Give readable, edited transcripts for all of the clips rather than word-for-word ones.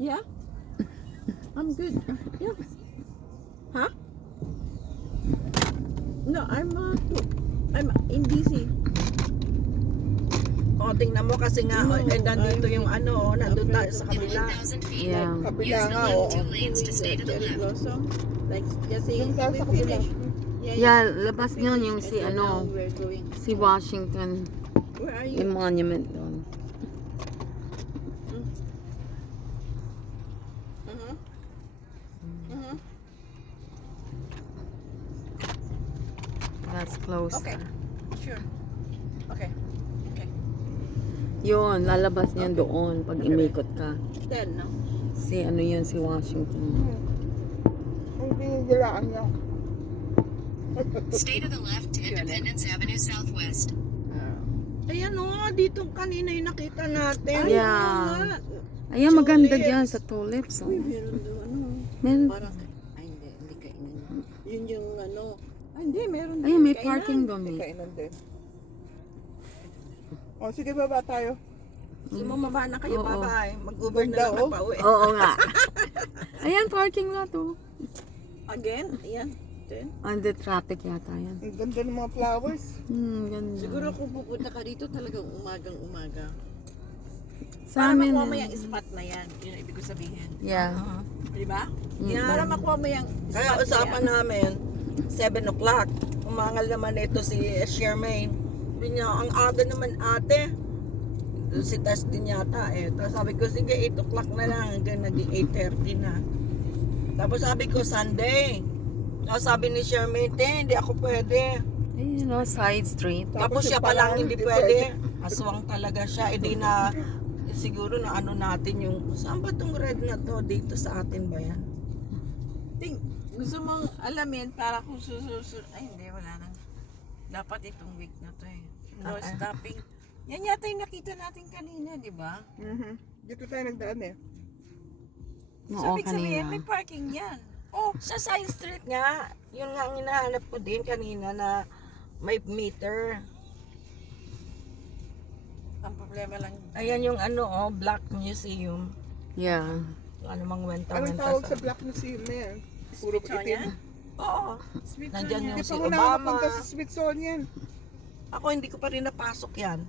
Yeah? I'm good. Yeah. Huh? No, I'm in DC. O, tingnan mo kasi nga, No, nandito yung I'm ano, nandun tayo sa In kabila. 1,000 feet, Yeah. Kabila use the nga, left oo. 2 lanes to stay to the Cherry left. blossom. Like, just say, Doon tayo we sa kabila. finish. Yeah, labas We yun finish, yung and si then now ano, we're going. si Washington, Where are yung you? monument doon. Uh-huh. Uh-huh. That's close. Okay. Sure. Okay. Okay. Yun, lalabas niyan doon pag imikot ka. Then, no? Si ano yun, si Washington. Ang binigilaan niya. Stay to the left to Independence Avenue Southwest. Ayan o, dito kanina yung nakita natin. Yeah. Ayan, maganda dyan sa tulips. Oh. Uy, meron doon, ano? Meron. Parang, ay, hindi kainan. Yun yung ano. Ay, hindi, meron Ayun, din may kainan. parking doon eh. Kainan din. O, sige, baba tayo. Sumamaba na kayo, Oo. bye-bye. Mag-Uber na Ganda, lang oh. pa uwi. Oo nga. Ayan, parking lot oh. Again? Ayan. Then, Under traffic yata yan. Ang ganda ng mga flowers. Ganda. siguro kung pupunta ka dito talagang umagang-umaga. Sa Para amin. makuha mo yung spot na yan. Yun ang ibig ko sabihin. Yeah. Di ba? Mm. Para makuha mo yung Kaya spot usapan na yan. namin, 7 o'clock. Umangal naman ito si Charmaine. Sabi niya, ang aga naman ate. Si Tess din yata eh. Tapos sabi ko, sige 8 o'clock na lang. Hanggang naging 8:30 na. Tapos sabi ko, Sunday. Tapos sabi ni Charmaine, hindi ako pwede. Ayun oh, side street. Tapos siya pa lang hindi pwede. Aswang talaga siya. Hindi na, siguro na ano natin yung, saan ba tong red na to? Dito sa atin ba yan? Gusto mong alamin para kung susunod. Ay, hindi, wala nang. Dapat itong week na to eh. No Okay. stopping. Yan yata yung nakita natin kanina, di ba? Dito tayo nagdaan eh. Oo, Ibig sabihin, kanina. may parking yan. Oh, sa side street nga. Yun nga ang hinahanap ko din kanina na may meter. Ang problema lang. Ayan yung ano, oh, Black Museum. Yeah. Ano mang Anong wenta-wenta tawag sa sa... Black Museum na yan? Puro Smithsonian? itim. Oo. Nandyan yung Hindi si pa ako Obama. nakakapunta sa Smithsonian. Ako hindi ko pa rin napasok yan.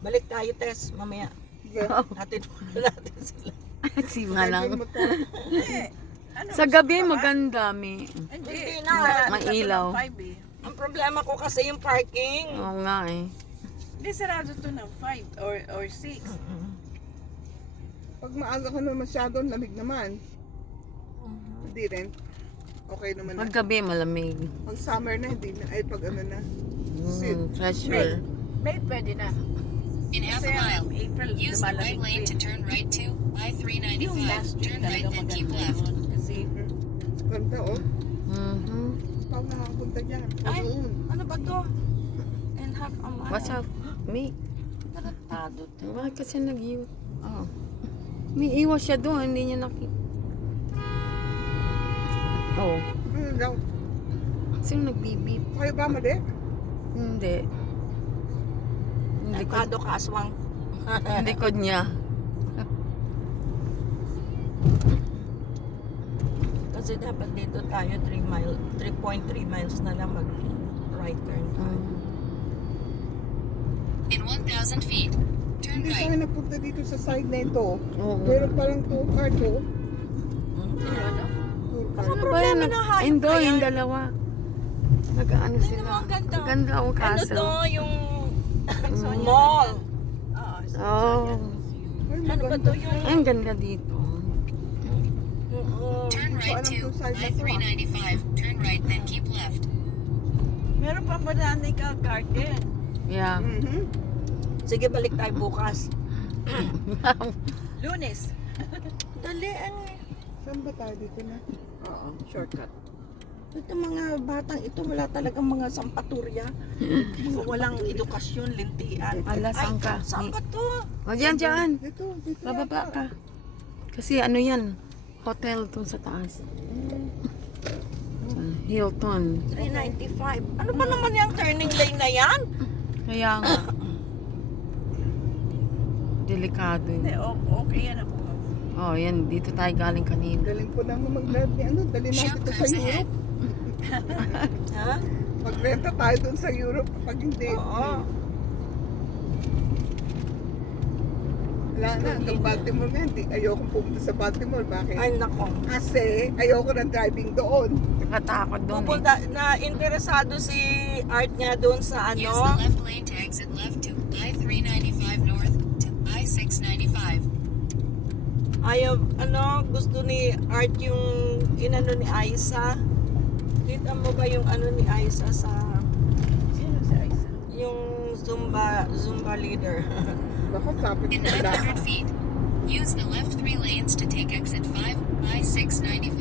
Balik tayo, Tess, mamaya. Sige. Natin muna natin sila. Si Manang. Medyo Ano, Sa gabi maganda, may. Hindi na. May ilaw. 5 eh. Ang problema ko kasi yung parking. Oo nga eh. Hindi, sarado to ng 5 or 6. Pag maaga ka naman masyado, lamig naman. Hindi rin. Okay naman na. Pag gabi malamig. Pag summer na, hindi na. Ay, pag ano na. Fresh air. May pwede na. In half Kasi a mile, ang April, use the right lumalamig lane to din. turn right to Yung last I-395. week Turn right, talaga then keep maganda left. yun. Kasi, Ganda, oh. Mhm. Pag nakapunta dyan. Ay, Doon. ano ba to? And half a mile. What's up? May. Taratado to. Bakit kasi nag-iwas? Oh. May iwas siya doon, hindi niya nakita. Oh. Ano daw? Sino nagbibip? Kayo ba, Made? Hindi. Hindi ko, Tado ka, aswang. hindi ko niya. Kasi dapat dito tayo 3.3 miles na lang mag right turn tayo. In 1,000 feet, turn Hindi right. tayo napunta dito sa side na ito. Oo. Meron palang tour card, oh. ano? Tour Ano card. problema na hayop Indo, ka yan? yung dalawa. Nag-ano sila. mo, ang ganda. Ang ganda ang Ano castle. to, yung mall. Oo. Oh. Ay, Ano ba maganda. to yung... Ay, ang ganda dito. Turn right Alam to kung saan na to, I-395. Turn right, then keep left. Meron pa botanical garden. Yeah. Sige, balik tayo bukas. Lunes. Dali, ano eh. Saan ba tayo dito na? Oo, shortcut. Ito mga batang ito, wala talagang mga sampaturya. Mga walang edukasyon, lintian. Ala, saan ka? Saan ba to? O, dyan, dyan. Dito, dito. Bababa ka. Kasi ano yan? Hotel to sa taas. Hilton. 395. Ano ba naman yung turning lane na yan? Kaya nga. Delikado Hindi, yun. okay yan ako. Oh, yan. Dito tayo galing kanina. Galing po nang mag-rent ni ano, dali natin Shop ito sa comes ahead. Europe. Ha? Magrenta tayo dun sa Europe kapag hindi. Oo. Wala na, hanggang Baltimore nga, hindi. Ayokong pumunta sa Baltimore. Bakit? Ay, nako. Kasi ayoko ng driving doon. Nakatakot doon eh. Pupunta, na interesado si Art nga doon sa Use the ano. left lane to exit left to I-395 north to I-695. Ayaw, ano, gusto ni Art yung inano ni Aiza. Kita mo ba yung ano ni Aiza sa Sino si Aiza? yung Zumba leader? Baka kapit In na 900 feet, use the left 3 lanes to take exit 5 I-695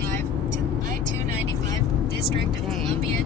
to I-295 District of Okay. Columbia